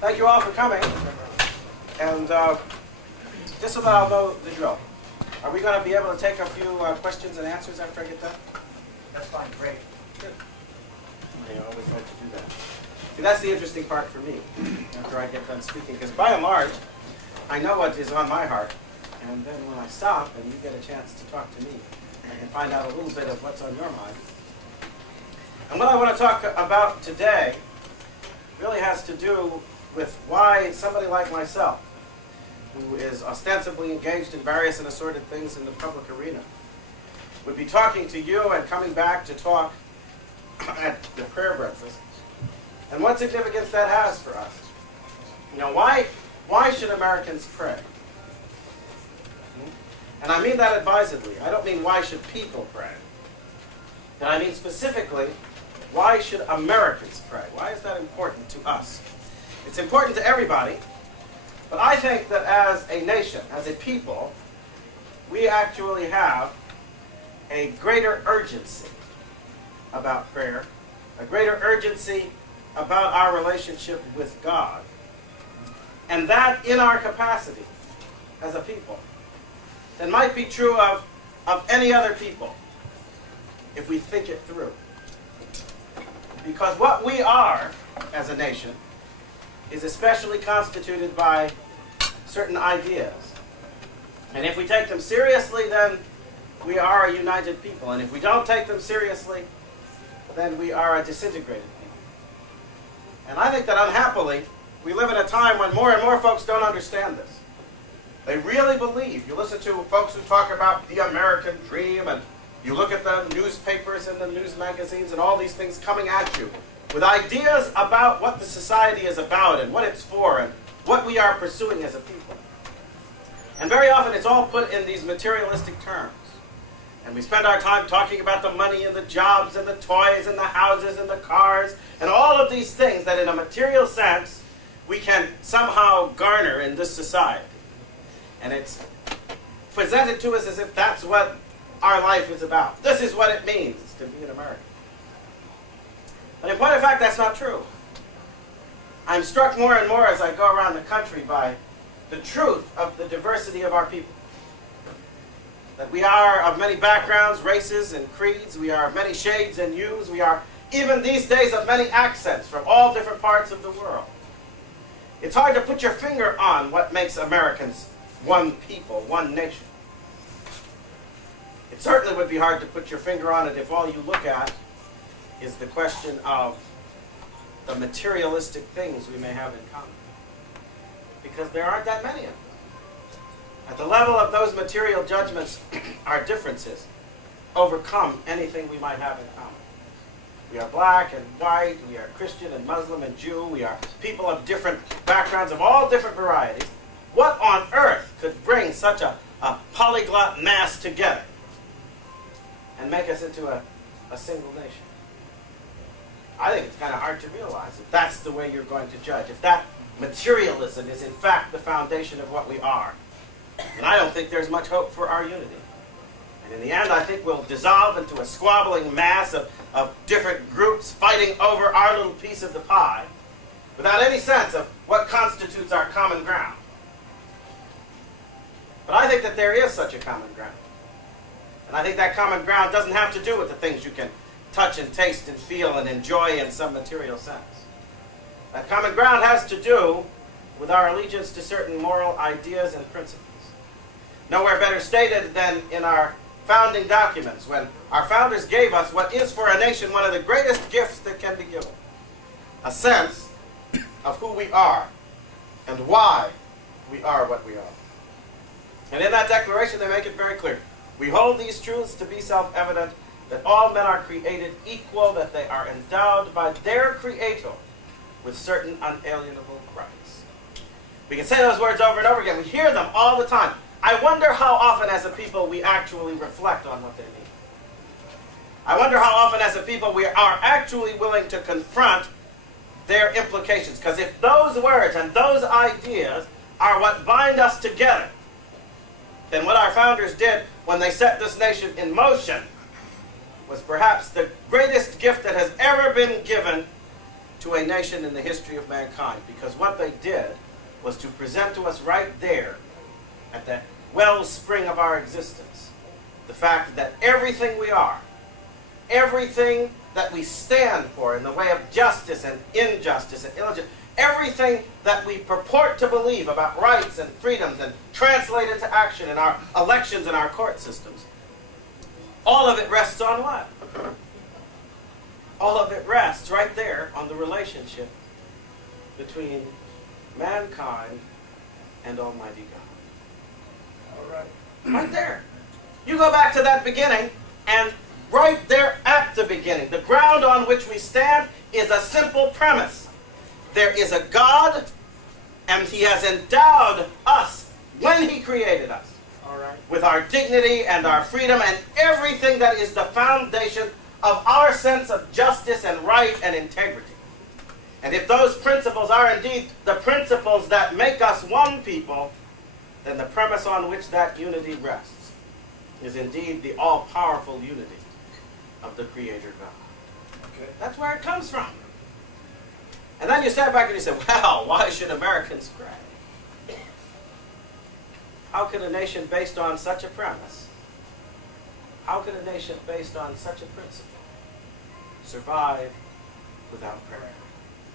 Thank you all for coming. And just so that I'll know the drill, are we going to be able to take a few questions and answers after I get done? That's fine, great. Good. I always like to do that. See, that's the interesting part for me after I get done speaking, because by and large, I know what is on my heart, and then when I stop and you get a chance to talk to me, I can find out a little bit of what's on your mind. And what I want to talk about today really has to do with why somebody like myself, who is ostensibly engaged in various and assorted things in the public arena, would be talking to you and coming back to talk at the prayer breakfast, and what significance that has for us. You know, why should Americans pray? And I mean that advisedly. I don't mean why should people pray. And I mean specifically, why should Americans pray? Why is that important to us? It's important to everybody, but I think that as a nation, as a people, we actually have a greater urgency about prayer, a greater urgency about our relationship with God, and that in our capacity as a people, than might be true of any other people, if we think it through. Because what we are as a nation is especially constituted by certain ideas. And if we take them seriously, then we are a united people. And if we don't take them seriously, then we are a disintegrated people. And I think that unhappily, we live in a time when more and more folks don't understand this. They really believe. You listen to folks who talk about the American dream, and you look at the newspapers and the news magazines and all these things coming at you with ideas about what the society is about and what it's for and what we are pursuing as a people. And very often it's all put in these materialistic terms. And we spend our time talking about the money and the jobs and the toys and the houses and the cars and all of these things that in a material sense we can somehow garner in this society. And it's presented to us as if that's what our life is about. This is what it means to be an American. But in point of fact, that's not true. I'm struck more and more as I go around the country by the truth of the diversity of our people. That we are of many backgrounds, races, and creeds. We are of many shades and hues. We are, even these days, of many accents from all different parts of the world. It's hard to put your finger on what makes Americans one people, one nation. It certainly would be hard to put your finger on it if all you look at is the question of the materialistic things we may have in common. Because there aren't that many of them. At the level of those material judgments, our differences overcome anything we might have in common. We are black and white, we are Christian and Muslim and Jew, we are people of different backgrounds, of all different varieties. What on earth could bring such a polyglot mass together and make us into a single nation? I think it's kind of hard to realize if that's the way you're going to judge, if that materialism is in fact the foundation of what we are. And I don't think there's much hope for our unity. And in the end, I think we'll dissolve into a squabbling mass of different groups fighting over our little piece of the pie without any sense of what constitutes our common ground. But I think that there is such a common ground. And I think that common ground doesn't have to do with the things you can touch and taste and feel and enjoy in some material sense. That common ground has to do with our allegiance to certain moral ideas and principles. Nowhere better stated than in our founding documents, when our founders gave us what is for a nation one of the greatest gifts that can be given. A sense of who we are and why we are what we are. And in that declaration they make it very clear. We hold these truths to be self-evident, that all men are created equal, that they are endowed by their Creator with certain unalienable rights. We can say those words over and over again. We hear them all the time. I wonder how often as a people we actually reflect on what they mean. I wonder how often as a people we are actually willing to confront their implications. Because if those words and those ideas are what bind us together, then what our founders did when they set this nation in motion was perhaps the greatest gift that has ever been given to a nation in the history of mankind, because what they did was to present to us right there at the wellspring of our existence the fact that everything we are, everything that we stand for in the way of justice and injustice and illegitimacy, everything that we purport to believe about rights and freedoms and translate into action in our elections and our court systems, all of it rests on what? All of it rests right there on the relationship between mankind and Almighty God. All right. Right there. You go back to that beginning, and right there at the beginning, the ground on which we stand is a simple premise. There is a God, and He has endowed us, when He created us, All right. with our dignity and our freedom and everything that is the foundation of our sense of justice and right and integrity. And if those principles are indeed the principles that make us one people, then the premise on which that unity rests is indeed the all-powerful unity of the Creator God. Okay. That's where it comes from. And then you step back and you say, well, why should Americans pray? How could a nation based on such a premise, how could a nation based on such a principle survive without prayer?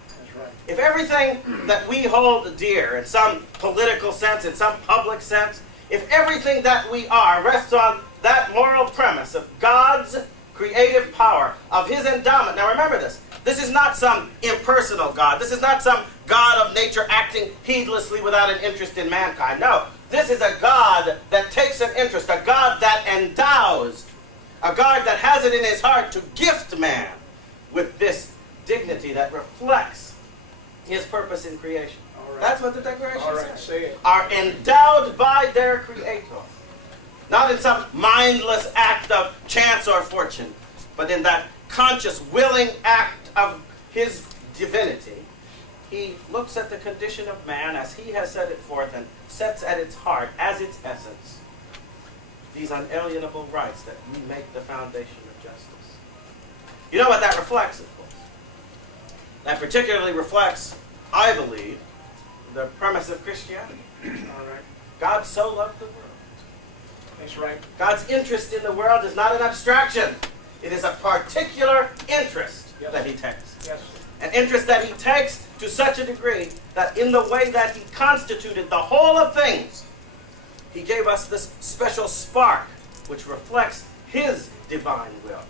That's right. If everything that we hold dear in some political sense, in some public sense, if everything that we are rests on that moral premise of God's creative power, of His endowment. Now remember this. This is not some impersonal God. This is not some God of nature acting heedlessly without an interest in mankind. No. This is a God that takes an interest, a God that endows, a God that has it in His heart to gift man with this dignity that reflects His purpose in creation. All right. That's what the Declaration All right. says. Say it. Are endowed by their Creator. Not in some mindless act of chance or fortune, but in that conscious, willing act of His divinity. He looks at the condition of man as He has set it forth and sets at its heart, as its essence, these unalienable rights that we make the foundation of justice. You know what that reflects, of course? That particularly reflects, I believe, the premise of Christianity. All right. God so loved the world. That's right. God's interest in the world is not an abstraction. It is a particular interest that He takes. Yes. An interest that He takes to such a degree that in the way that He constituted the whole of things, He gave us this special spark which reflects His divine will,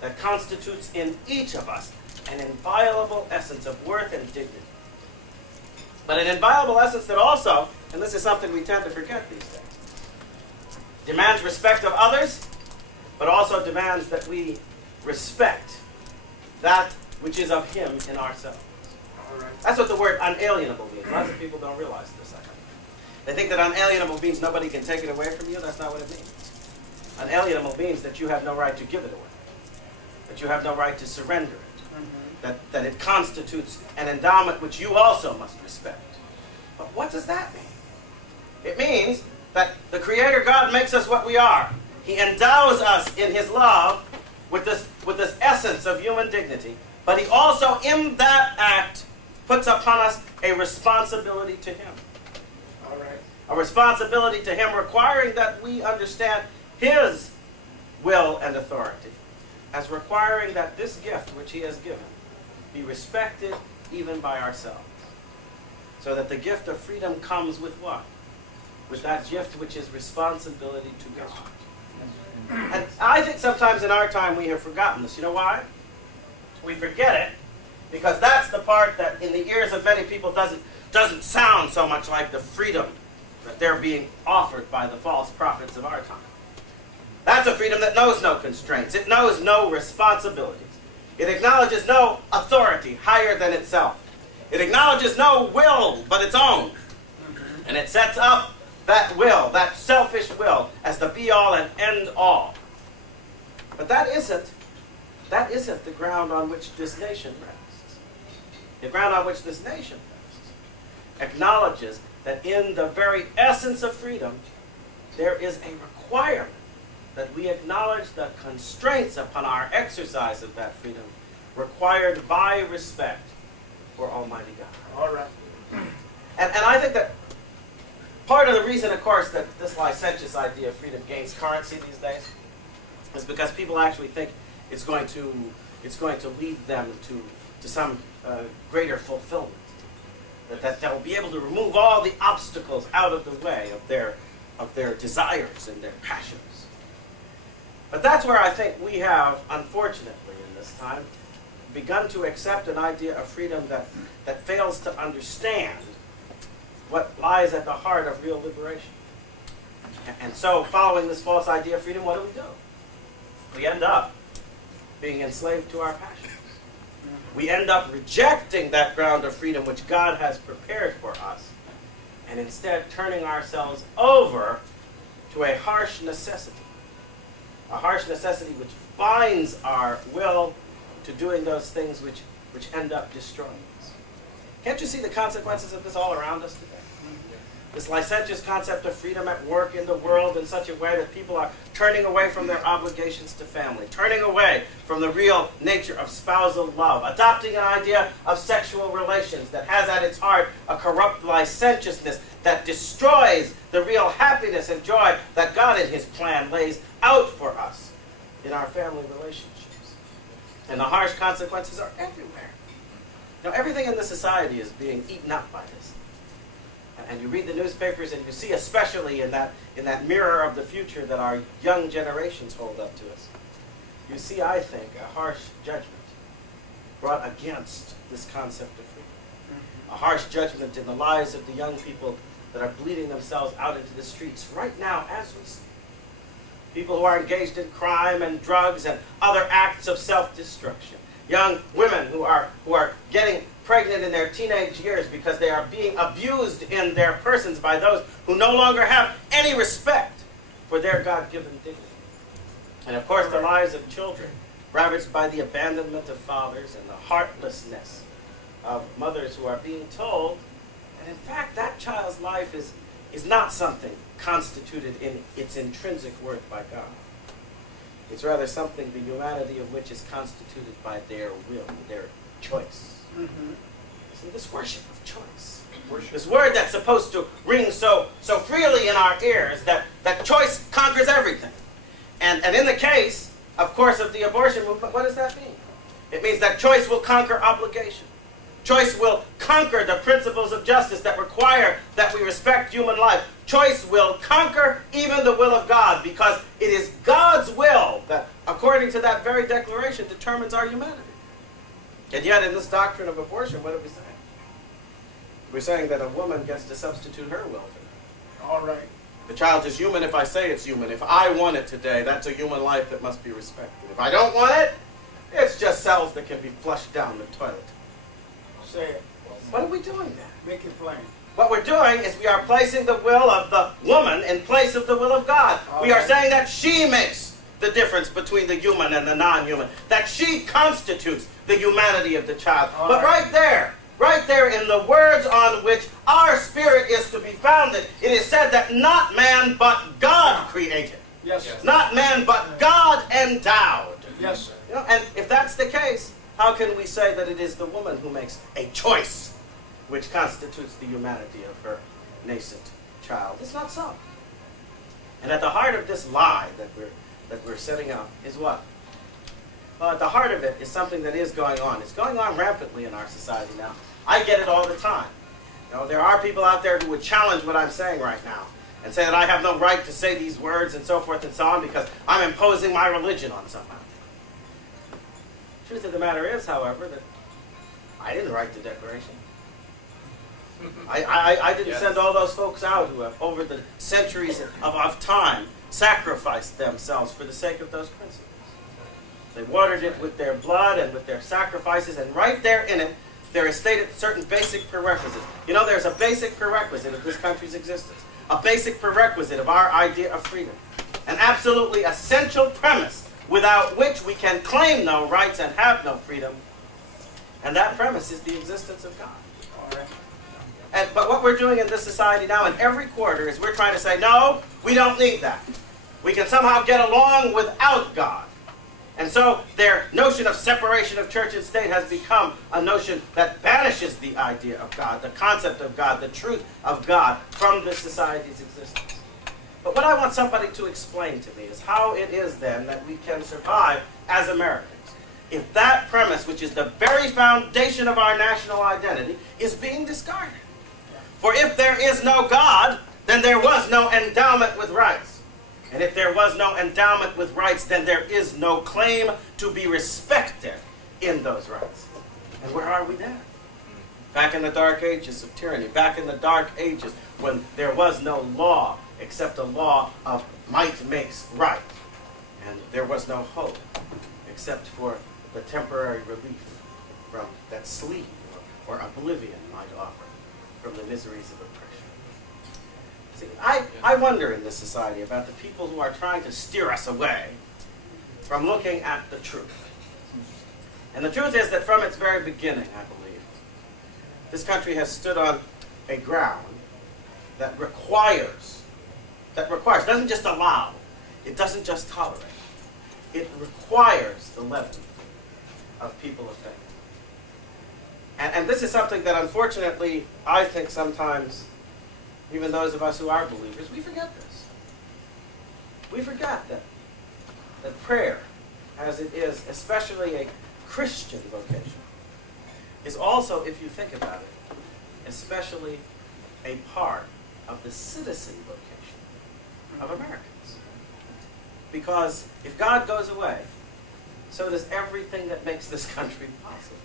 that constitutes in each of us an inviolable essence of worth and dignity. But an inviolable essence that also, and this is something we tend to forget these days, demands respect of others, but also demands that we respect that which is of Him in ourselves. All right. That's what the word unalienable means. Lots of people don't realize this, I think. They think that unalienable means nobody can take it away from you. That's not what it means. Unalienable means that you have no right to give it away, that you have no right to surrender it, that it constitutes an endowment which you also must respect. But what does that mean? It means that the Creator God makes us what we are. He endows us in His love with this essence of human dignity, but He also, in that act, puts upon us a responsibility to Him. All right. A responsibility to Him requiring that we understand His will and authority, as requiring that this gift which He has given be respected even by ourselves. So that the gift of freedom comes with what? With that gift which is responsibility to God. And I think sometimes in our time we have forgotten this. You know why? We forget it because that's the part that in the ears of many people doesn't sound so much like the freedom that they're being offered by the false prophets of our time. That's a freedom that knows no constraints. It knows no responsibilities. It acknowledges no authority higher than itself. It acknowledges no will but its own. And it sets up that will, that selfish will, as the be-all and end-all. But that isn't the ground on which this nation rests. The ground on which this nation rests acknowledges that in the very essence of freedom, there is a requirement that we acknowledge the constraints upon our exercise of that freedom required by respect Almighty God. All right. And I think that part of the reason, of course, that this licentious idea of freedom gains currency these days is because people actually think it's going to lead them to some greater fulfillment. That they'll be able to remove all the obstacles out of the way of their desires and their passions. But that's where I think we have, unfortunately in this time, begun to accept an idea of freedom that fails to understand what lies at the heart of real liberation. And so, following this false idea of freedom, what do? We end up being enslaved to our passions. We end up rejecting that ground of freedom which God has prepared for us, and instead turning ourselves over to a harsh necessity. A harsh necessity which binds our will to doing those things which end up destroying us. Can't you see the consequences of this all around us today? This licentious concept of freedom at work in the world in such a way that people are turning away from their obligations to family, turning away from the real nature of spousal love, adopting an idea of sexual relations that has at its heart a corrupt licentiousness that destroys the real happiness and joy that God in his plan lays out for us in our family relationships. And the harsh consequences are everywhere. Now, everything in the society is being eaten up by this. And you read the newspapers and you see, especially in that mirror of the future that our young generations hold up to us, you see, I think, a harsh judgment brought against this concept of freedom. A harsh judgment in the lives of the young people that are bleeding themselves out into the streets right now as we speak. People who are engaged in crime and drugs and other acts of self-destruction. Young women who are getting pregnant in their teenage years because they are being abused in their persons by those who no longer have any respect for their God-given dignity. And of course, the lives of children, ravaged by the abandonment of fathers and the heartlessness of mothers who are being told that, in fact, that child's life is not something constituted in its intrinsic worth by God. It's rather something the humanity of which is constituted by their will, their choice. Mm-hmm. See, this worship of choice. This word that's supposed to ring so freely in our ears that choice conquers everything. And in the case, of course, of the abortion movement, what does that mean? It means that choice will conquer obligation. Choice will conquer the principles of justice that require that we respect human life. Choice will conquer even the will of God, because it is God's will that, according to that very declaration, determines our humanity. And yet, in this doctrine of abortion, what are we saying? We're saying that a woman gets to substitute her will for that. All right. The child is human if I say it's human. If I want it today, that's a human life that must be respected. If I don't want it, it's just cells that can be flushed down the toilet. Say it. What are we doing then? Make it plain. What we're doing is we are placing the will of the woman in place of the will of God. We are saying that she makes the difference between the human and the non-human. That she constitutes the humanity of the child. But right there in the words on which our spirit is to be founded, it is said that not man but God created. Yes, sir. Not man but God endowed. Yes, sir. You know, and if that's the case, how can we say that it is the woman who makes a choice which constitutes the humanity of her nascent child? It's not so. And at the heart of this lie that we're setting up is what? Well, at the heart of it is something that is going on. It's going on rampantly in our society now. I get it all the time. You know, there are people out there who would challenge what I'm saying right now and say that I have no right to say these words and so forth and so on because I'm imposing my religion on someone. The truth of the matter is, however, that I didn't write the Declaration. I didn't send all those folks out who have, over the centuries of time, sacrificed themselves for the sake of those principles. They watered it with their blood and with their sacrifices, and right there in it, there is stated certain basic prerequisites. You know, there's a basic prerequisite of this country's existence, a basic prerequisite of our idea of freedom, an absolutely essential premise without which we can claim no rights and have no freedom, and that premise is the existence of God. All right. But what we're doing in this society now, in every quarter, is we're trying to say, no, we don't need that. We can somehow get along without God. And so their notion of separation of church and state has become a notion that banishes the idea of God, the concept of God, the truth of God from this society's existence. But what I want somebody to explain to me is how it is then that we can survive as Americans if that premise, which is the very foundation of our national identity, is being discarded. For if there is no God, then there was no endowment with rights. And if there was no endowment with rights, then there is no claim to be respected in those rights. And where are we then? Back in the dark ages of tyranny, back in the dark ages when there was no law except a law of might makes right. And there was no hope except for the temporary relief from that sleep or oblivion might offer from the miseries of oppression. See, I wonder in this society about the people who are trying to steer us away from looking at the truth. And the truth is that from its very beginning, I believe, this country has stood on a ground that requires, doesn't just allow, it doesn't just tolerate, it requires the leaven of people of faith. And this is something that unfortunately, I think sometimes, even those of us who are believers, we forget this. We forget that prayer, as it is, especially a Christian vocation, is also, if you think about it, especially a part of the citizen vocation of Americans. Because if God goes away, so does everything that makes this country possible.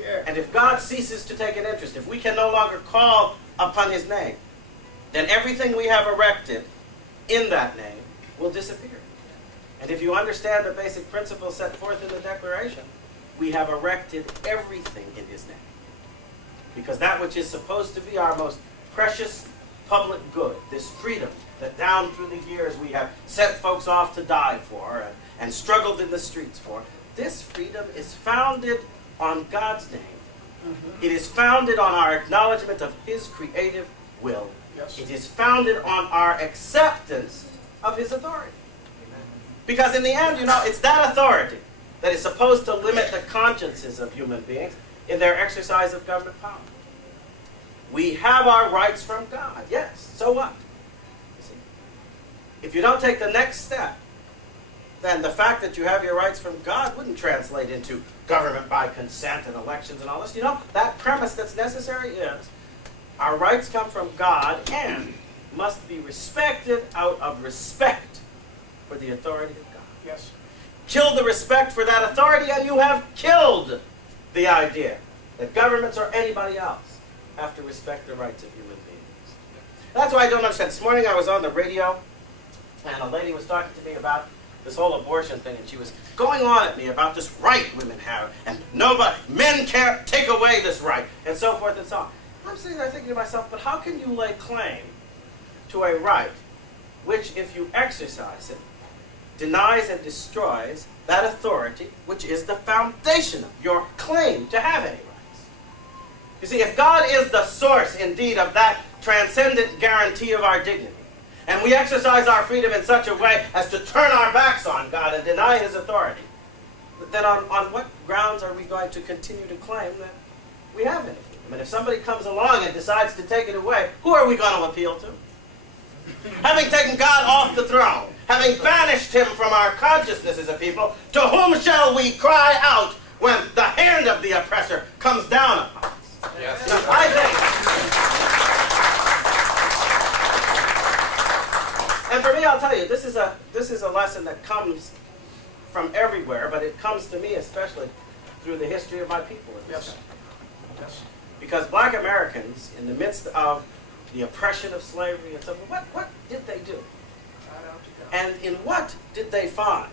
Yeah. And if God ceases to take an interest, if we can no longer call upon his name, then everything we have erected in that name will disappear. And if you understand the basic principles set forth in the Declaration, we have erected everything in his name. Because that which is supposed to be our most precious public good, this freedom that down through the years we have sent folks off to die for and struggled in the streets for, this freedom is founded on God's name. Mm-hmm. It is founded on our acknowledgement of his creative will. Yes. It is founded on our acceptance of his authority. Amen. Because in the end, it's that authority that is supposed to limit the consciences of human beings in their exercise of government power. We have our rights from God, yes. So what? You see, if you don't take the next step, then the fact that you have your rights from God wouldn't translate into government by consent and elections and all this. That premise that's necessary is our rights come from God and must be respected out of respect for the authority of God. Yes. Kill the respect for that authority and you have killed the idea that governments or anybody else have to respect the rights of human beings. That's why I don't understand. This morning I was on the radio and a lady was talking to me about this whole abortion thing, and she was going on at me about this right women have, and men can't take away this right, and so forth and so on. I'm sitting there thinking to myself, but how can you lay claim to a right which, if you exercise it, denies and destroys that authority which is the foundation of your claim to have any rights? You see, if God is the source, indeed, of that transcendent guarantee of our dignity, and we exercise our freedom in such a way as to turn our backs on God and deny his authority, then on what grounds are we going to continue to claim that we have any freedom? And if somebody comes along and decides to take it away, who are we going to appeal to? Having taken God off the throne, having banished him from our consciousness as a people, to whom shall we cry out when the hand of the oppressor comes down upon us? Yes. Now, I think, and for me, I'll tell you, this is a lesson that comes from everywhere, but it comes to me especially through the history of my people in this country. Yes. Because black Americans, in the midst of the oppression of slavery and so forth, what did they do? And in what did they find,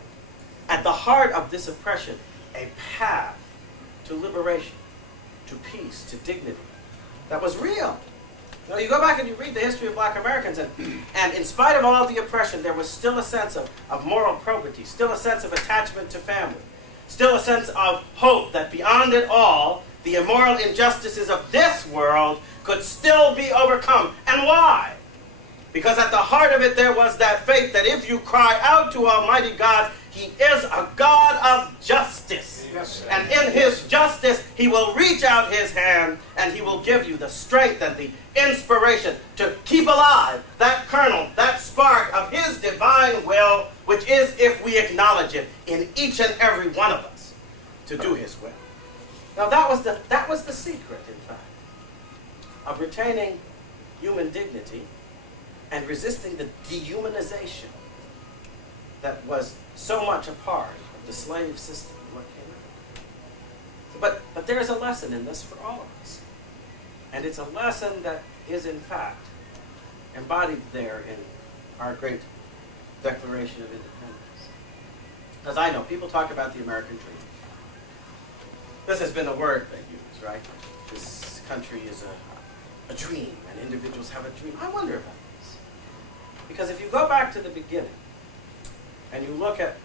at the heart of this oppression, a path to liberation, to peace, to dignity that was real? You go back and you read the history of black Americans, and in spite of all the oppression, there was still a sense of moral probity, still a sense of attachment to family, still a sense of hope that beyond it all, the immoral injustices of this world could still be overcome. And why? Because at the heart of it there was that faith that if you cry out to Almighty God, He is a God of justice. Yes, sir. And in his justice, he will reach out his hand and he will give you the strength and the inspiration to keep alive that kernel, that spark of his divine will, which is, if we acknowledge it, in each and every one of us, to do his will. Now that was the secret, in fact, of retaining human dignity and resisting the dehumanization that was so much a part of the slave system and what came out. But there is a lesson in this for all of us. And it's a lesson that is, in fact, embodied there in our great Declaration of Independence. As I know, people talk about the American dream. This has been a word they use, right? This country is a dream, and individuals have a dream. I wonder about this. Because if you go back to the beginning, and you look at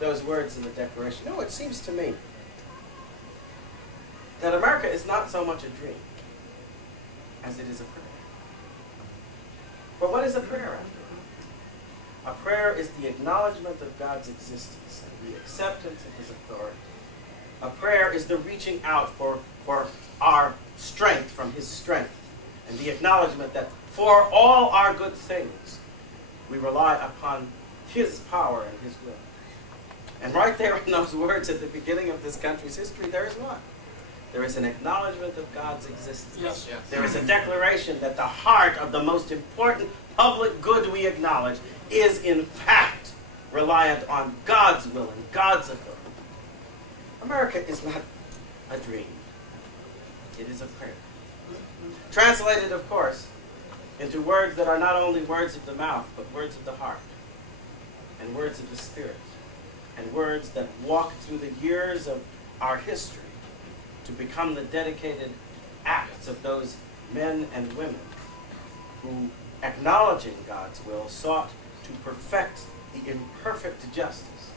those words in the Declaration, it seems to me that America is not so much a dream as it is a prayer. But what is a prayer after all? A prayer is the acknowledgement of God's existence and the acceptance of his authority. A prayer is the reaching out for our strength from his strength and the acknowledgement that for all our good things, we rely upon his power and his will. And right there in those words at the beginning of this country's history, there is what? There is an acknowledgement of God's existence. Yes, yes. There is a declaration that the heart of the most important public good we acknowledge is in fact reliant on God's will and God's authority. America is not a dream. It is a prayer. Translated, of course, into words that are not only words of the mouth, but words of the heart, and words of the spirit, and words that walk through the years of our history to become the dedicated acts of those men and women who, acknowledging God's will, sought to perfect the imperfect justice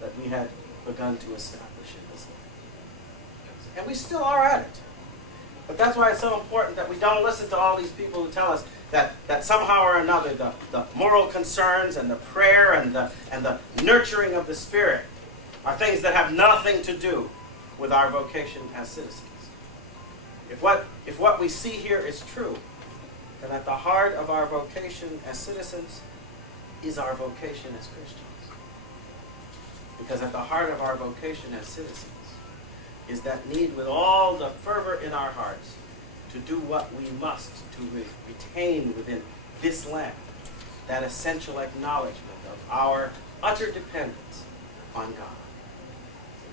that we had begun to establish in this land. And we still are at it. But that's why it's so important that we don't listen to all these people who tell us that somehow or another the moral concerns and the prayer and the nurturing of the Spirit are things that have nothing to do with our vocation as citizens. If what we see here is true, then at the heart of our vocation as citizens is our vocation as Christians. Because at the heart of our vocation as citizens is that need with all the fervor in our hearts to do what we must to retain within this land that essential acknowledgement of our utter dependence on God.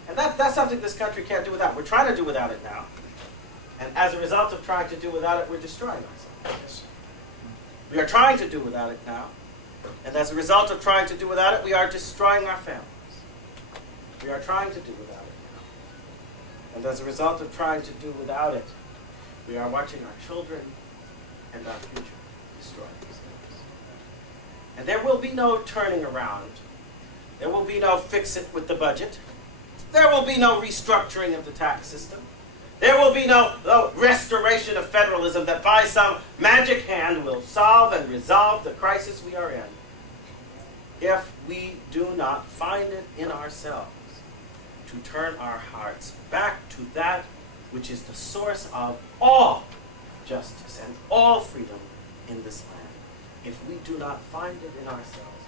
And that's something this country can't do without. We're trying to do without it now. And as a result of trying to do without it, we're destroying ourselves. We are trying to do without it now. And as a result of trying to do without it, we are destroying our families. We are trying to do without it now. And as a result of trying to do without it, we are watching our children and our future destroy themselves. And there will be no turning around. There will be no fix it with the budget. There will be no restructuring of the tax system. There will be no restoration of federalism that by some magic hand will solve and resolve the crisis we are in if we do not find it in ourselves to turn our hearts back to that which is the source of all justice and all freedom in this land. If we do not find it in ourselves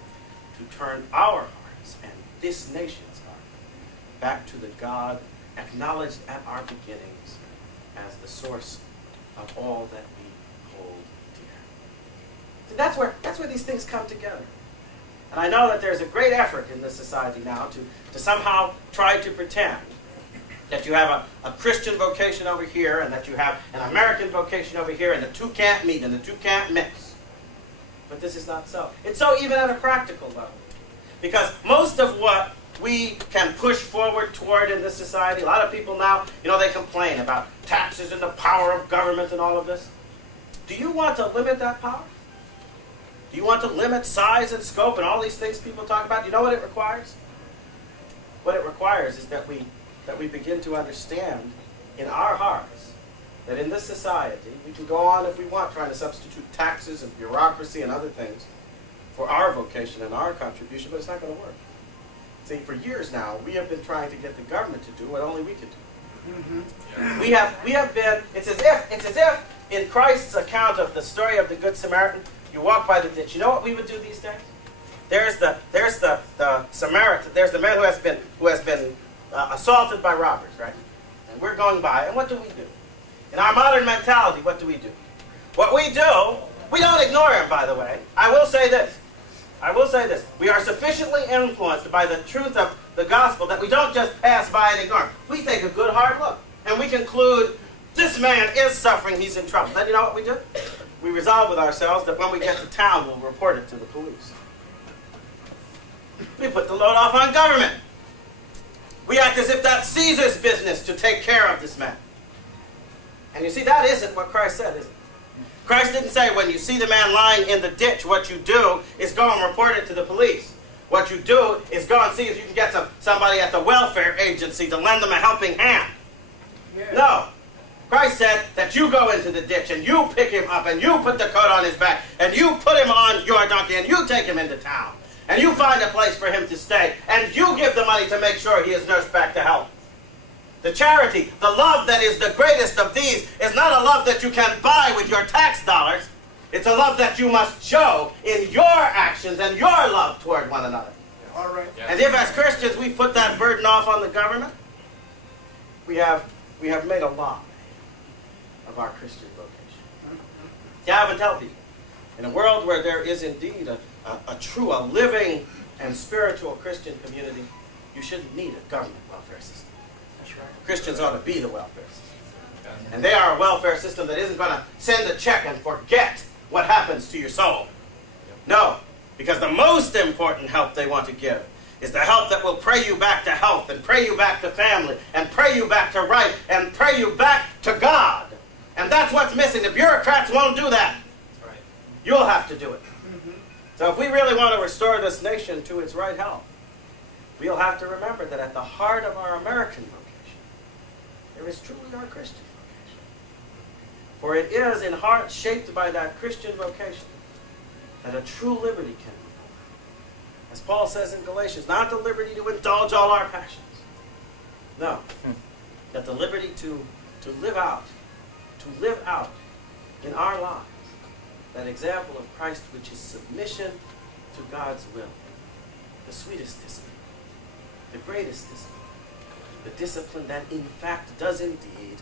to turn our hearts and this nation's heart back to the God acknowledged at our beginnings as the source of all that we hold dear. See, that's where these things come together. And I know that there's a great effort in this society now to somehow try to pretend that you have a Christian vocation over here and that you have an American vocation over here, and the two can't meet and the two can't mix. But this is not so. It's so even at a practical level. Because most of what we can push forward toward in this society, a lot of people now, they complain about taxes and the power of government and all of this. Do you want to limit that power? Do you want to limit size and scope and all these things people talk about? You know what it requires? What it requires is that we begin to understand in our hearts that in this society, we can go on if we want trying to substitute taxes and bureaucracy and other things for our vocation and our contribution, but it's not going to work. See, for years now, we have been trying to get the government to do what only we can do. Mm-hmm. We have been, it's as if in Christ's account of the story of the Good Samaritan, you walk by the ditch. You know what we would do these days? There's the Samaritan, there's the man who has been assaulted by robbers, right? And we're going by, and what do? In our modern mentality, what do? What we do, we don't ignore him, by the way. I will say this. We are sufficiently influenced by the truth of the gospel that we don't just pass by and ignore him. We take a good hard look, and we conclude, this man is suffering, he's in trouble. Then you know what we do? We resolve with ourselves that when we get to town, we'll report it to the police. We put the load off on government. We act as if that's Caesar's business to take care of this man. And you see, that isn't what Christ said, is it? Christ didn't say when you see the man lying in the ditch, what you do is go and report it to the police. What you do is go and see if you can get somebody at the welfare agency to lend them a helping hand. Yeah. No. Christ said that you go into the ditch and you pick him up and you put the coat on his back and you put him on your donkey and you take him into town. And you find a place for him to stay and you give the money to make sure he is nursed back to health. The charity, the love that is the greatest of these, is not a love that you can buy with your tax dollars. It's a love that you must show in your actions and your love toward one another. All right. And if as Christians we put that burden off on the government, we have made a lie of our Christian vocation. Yeah, I would tell people, in a world where there is indeed a living and spiritual Christian community, you shouldn't need a government welfare system. That's right. Christians ought to be the welfare system. And they are a welfare system that isn't going to send a check and forget what happens to your soul. No, because the most important help they want to give is the help that will pray you back to health and pray you back to family and pray you back to right and pray you back to God. And that's what's missing. The bureaucrats won't do that. That's right. You'll have to do it. So if we really want to restore this nation to its right health, we'll have to remember that at the heart of our American vocation, there is truly our Christian vocation. For it is in heart shaped by that Christian vocation that a true liberty can be born. As Paul says in Galatians, not the liberty to indulge all our passions. No, that the liberty to live out in our lives that example of Christ, which is submission to God's will. The sweetest discipline, the greatest discipline, the discipline that in fact does indeed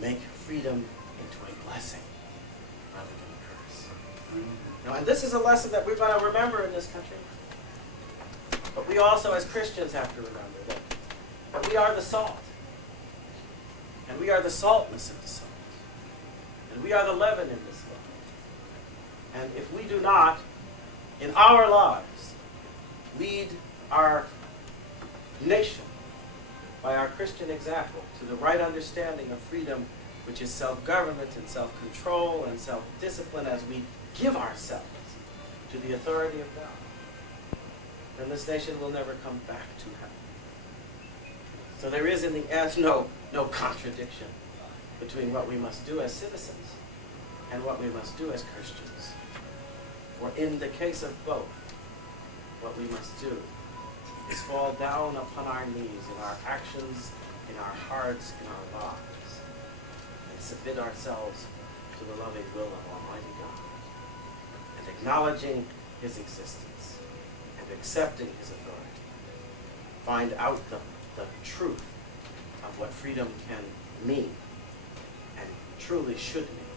make freedom into a blessing rather than a curse. Now, and this is a lesson that we're going to remember in this country. But we also as Christians have to remember that we are the salt. And we are the saltness of the salt. And we are the leaven in this world. And if we do not, in our lives, lead our nation by our Christian example to the right understanding of freedom, which is self-government and self-control and self-discipline as we give ourselves to the authority of God, then this nation will never come back to heaven. So there is in the end no contradiction between what we must do as citizens and what we must do as Christians. For in the case of both, what we must do is fall down upon our knees in our actions, in our hearts, in our lives, and submit ourselves to the loving will of Almighty God, and acknowledging His existence and accepting His authority, find out the truth of what freedom can mean and truly should mean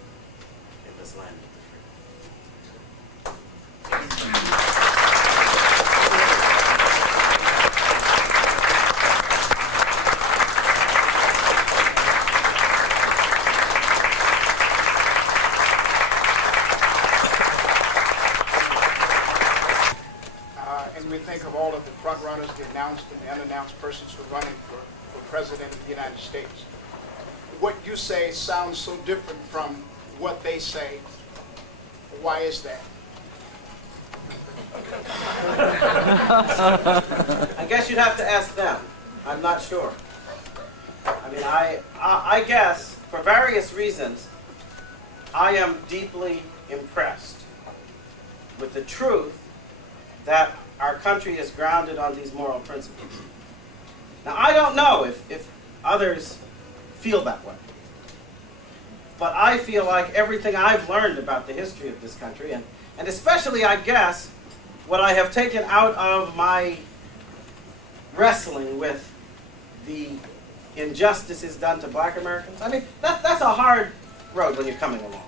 in this land of the And we think of all of the front runners, the announced and the unannounced persons who are running for President of the United States. What you say sounds so different from what they say. Why is that? I guess you'd have to ask them. I'm not sure. I mean, I guess, for various reasons, I am deeply impressed with the truth that our country is grounded on these moral principles. Now, I don't know if others feel that way. But I feel like everything I've learned about the history of this country, and especially, I guess, what I have taken out of my wrestling with the injustices done to black Americans. I mean, that's a hard road when you're coming along.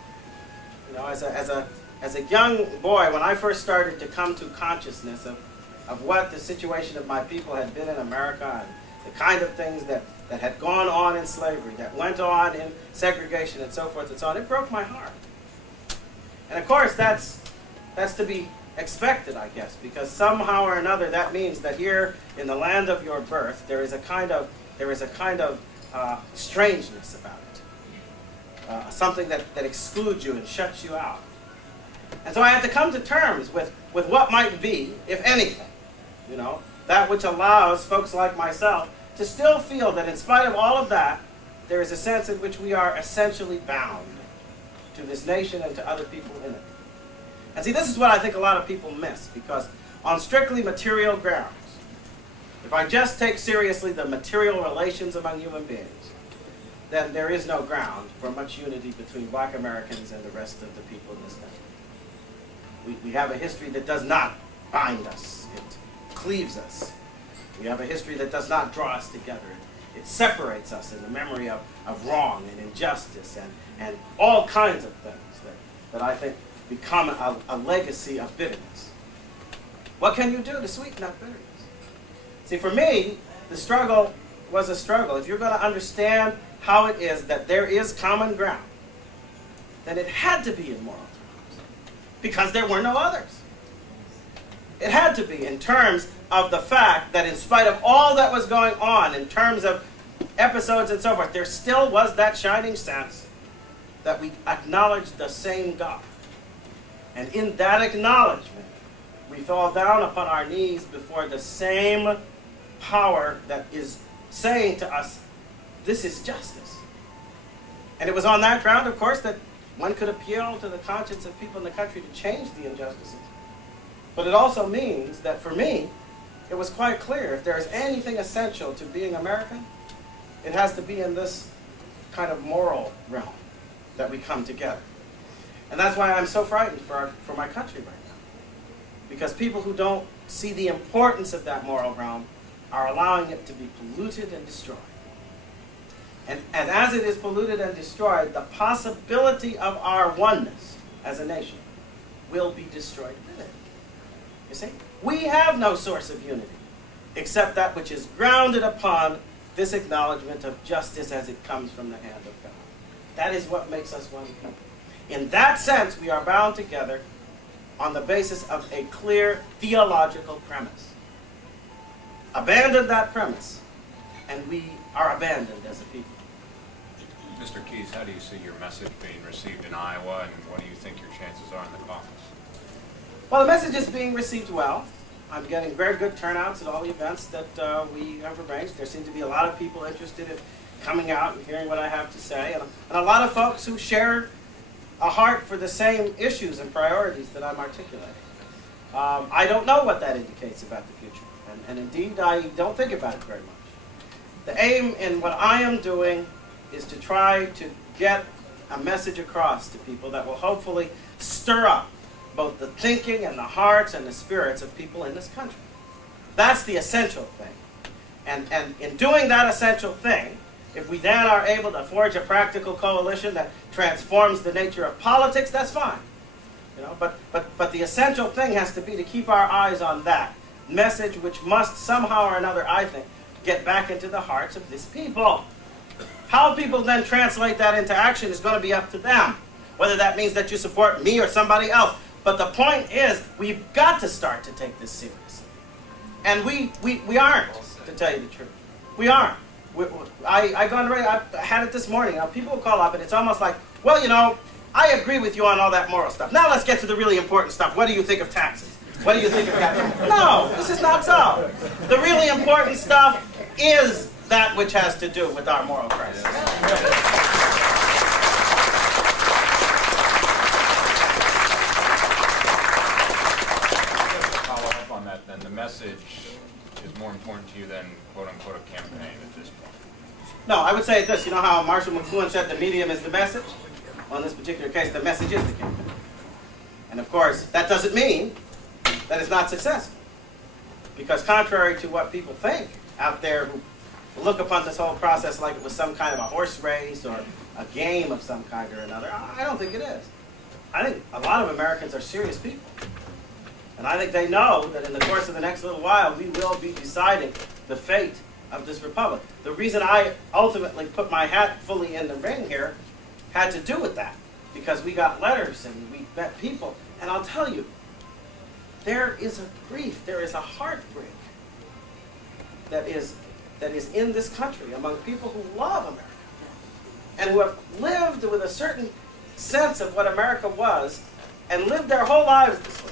You know, as a young boy, when I first started to come to consciousness of what the situation of my people had been in America and the kind of things that had gone on in slavery, that went on in segregation and so forth and so on, it broke my heart. And of course, that's to be expected, I guess, because somehow or another that means that here in the land of your birth, there is a kind of strangeness about it, something that excludes you and shuts you out. And so I had to come to terms with what might be, if anything, you know, that which allows folks like myself to still feel that in spite of all of that, there is a sense in which we are essentially bound to this nation and to other people in it. And see, this is what I think a lot of people miss, because on strictly material grounds, if I just take seriously the material relations among human beings, then there is no ground for much unity between black Americans and the rest of the people in this country. We have a history that does not bind us. It cleaves us. We have a history that does not draw us together. It separates us in the memory of wrong and injustice and all kinds of things that I think become a legacy of bitterness. What can you do to sweeten that bitterness? See, for me, the struggle was a struggle. If you're going to understand how it is that there is common ground, then it had to be in moral terms, because there were no others. It had to be in terms of the fact that in spite of all that was going on, in terms of episodes and so forth, there still was that shining sense that we acknowledged the same God. And in that acknowledgement, we fall down upon our knees before the same power that is saying to us, this is justice. And it was on that ground, of course, that one could appeal to the conscience of people in the country to change the injustices. But it also means that for me, it was quite clear, if there is anything essential to being American, it has to be in this kind of moral realm that we come together. And that's why I'm so frightened for my country right now. Because people who don't see the importance of that moral realm are allowing it to be polluted and destroyed. And as it is polluted and destroyed, the possibility of our oneness as a nation will be destroyed with it. You see? We have no source of unity except that which is grounded upon this acknowledgement of justice as it comes from the hand of God. That is what makes us one people. In that sense, we are bound together on the basis of a clear theological premise. Abandon that premise, and we are abandoned as a people. Mr. Keyes, how do you see your message being received in Iowa, and what do you think your chances are in the caucus? Well, the message is being received well. I'm getting very good turnouts at all the events that we have arranged. There seem to be a lot of people interested in coming out and hearing what I have to say, and a lot of folks who share a heart for the same issues and priorities that I'm articulating. I don't know what that indicates about the future, and indeed I don't think about it very much. The aim in what I am doing is to try to get a message across to people that will hopefully stir up both the thinking and the hearts and the spirits of people in this country. That's the essential thing. And in doing that essential thing, if we then are able to forge a practical coalition that transforms the nature of politics, that's fine. You know, but the essential thing has to be to keep our eyes on that message, which must somehow or another, I think, get back into the hearts of this people. How people then translate that into action is going to be up to them, whether that means that you support me or somebody else. But the point is, we've got to start to take this seriously. And we aren't, to tell you the truth. We aren't. I go on the radio, I had it this morning. Now, people will call up and it's almost like, well, you know, I agree with you on all that moral stuff. Now let's get to the really important stuff. What do you think of taxes? What do you think of that? No, this is not so. The really important stuff is that which has to do with our moral crisis. Follow up on that then. No, I would say this. You know how Marshall McLuhan said the medium is the message? Well, in this particular case, the message is the campaign. And of course, that doesn't mean that it's not successful. Because contrary to what people think out there who look upon this whole process like it was some kind of a horse race or a game of some kind or another, I don't think it is. I think a lot of Americans are serious people. And I think they know that in the course of the next little while, we will be deciding the fate of this republic. The reason I ultimately put my hat fully in the ring here had to do with that. Because we got letters and we met people. And I'll tell you, there is a grief, there is a heartbreak that is in this country among people who love America and who have lived with a certain sense of what America was and lived their whole lives this way.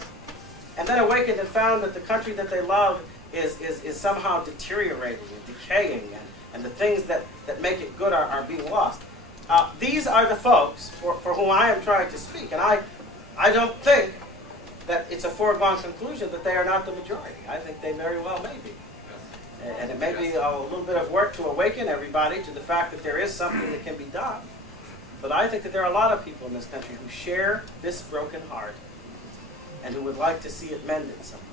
And then awakened and found that the country that they love is somehow deteriorating and decaying, and the things that make it good are being lost. These are the folks for whom I am trying to speak. And I don't think that it's a foregone conclusion that they are not the majority. I think they very well may be. And it may be a little bit of work to awaken everybody to the fact that there is something that can be done. But I think that there are a lot of people in this country who share this broken heart and who would like to see it mended somehow.